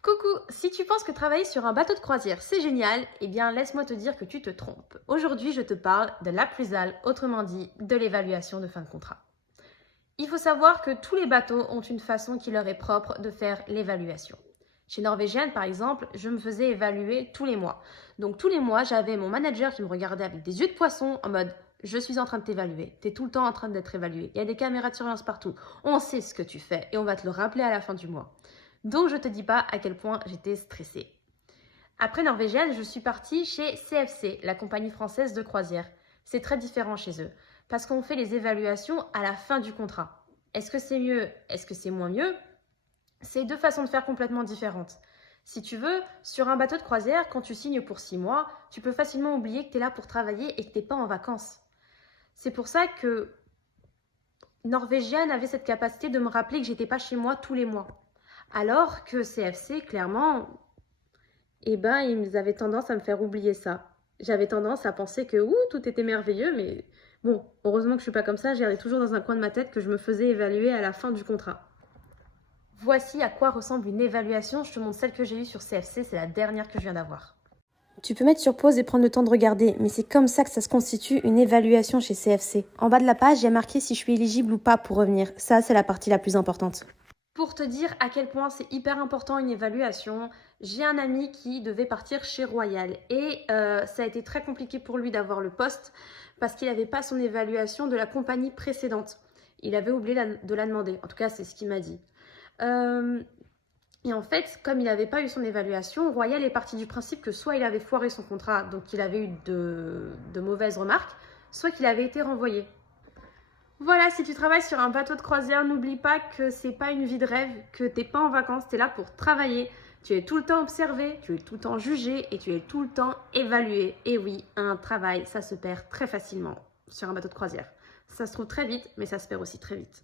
Coucou, si tu penses que travailler sur un bateau de croisière c'est génial, eh bien laisse-moi te dire que tu te trompes. Aujourd'hui je te parle de l'appraisal, autrement dit de l'évaluation de fin de contrat. Il faut savoir que tous les bateaux ont une façon qui leur est propre de faire l'évaluation. Chez Norvégienne par exemple, je me faisais évaluer tous les mois. Donc tous les mois j'avais mon manager qui me regardait avec des yeux de poisson en mode je suis en train de t'évaluer, t'es tout le temps en train d'être évalué, il y a des caméras de surveillance partout, on sait ce que tu fais et on va te le rappeler à la fin du mois. Donc je te dis pas à quel point j'étais stressée. Après Norvégienne, je suis partie chez CFC, la compagnie française de croisière. C'est très différent chez eux, parce qu'on fait les évaluations à la fin du contrat. Est-ce que c'est mieux? Est-ce que c'est moins mieux? C'est deux façons de faire complètement différentes. Si tu veux, sur un bateau de croisière, quand tu signes pour 6 mois, tu peux facilement oublier que tu es là pour travailler et que tu n'es pas en vacances. C'est pour ça que Norvégienne avait cette capacité de me rappeler que j'étais pas chez moi tous les mois. Alors que CFC, clairement, ils avaient tendance à me faire oublier ça. J'avais tendance à penser que tout était merveilleux, mais bon, heureusement que je suis pas comme ça, j'ai toujours dans un coin de ma tête que je me faisais évaluer à la fin du contrat. Voici à quoi ressemble une évaluation. Je te montre celle que j'ai eue sur CFC, c'est la dernière que je viens d'avoir. Tu peux mettre sur pause et prendre le temps de regarder, mais c'est comme ça que ça se constitue une évaluation chez CFC. En bas de la page, il y a marqué si je suis éligible ou pas pour revenir. Ça, c'est la partie la plus importante. Pour te dire à quel point c'est hyper important une évaluation, j'ai un ami qui devait partir chez Royal et ça a été très compliqué pour lui d'avoir le poste parce qu'il n'avait pas son évaluation de la compagnie précédente. Il avait oublié de la demander, en tout cas c'est ce qu'il m'a dit. Et en fait, comme il n'avait pas eu son évaluation, Royal est parti du principe que soit il avait foiré son contrat, donc qu'il avait eu de mauvaises remarques, soit qu'il avait été renvoyé. Voilà, si tu travailles sur un bateau de croisière, n'oublie pas que c'est pas une vie de rêve, que t'es pas en vacances, t'es là pour travailler. Tu es tout le temps observé, tu es tout le temps jugé et tu es tout le temps évalué. Et oui, un travail, ça se perd très facilement sur un bateau de croisière. Ça se trouve très vite, mais ça se perd aussi très vite.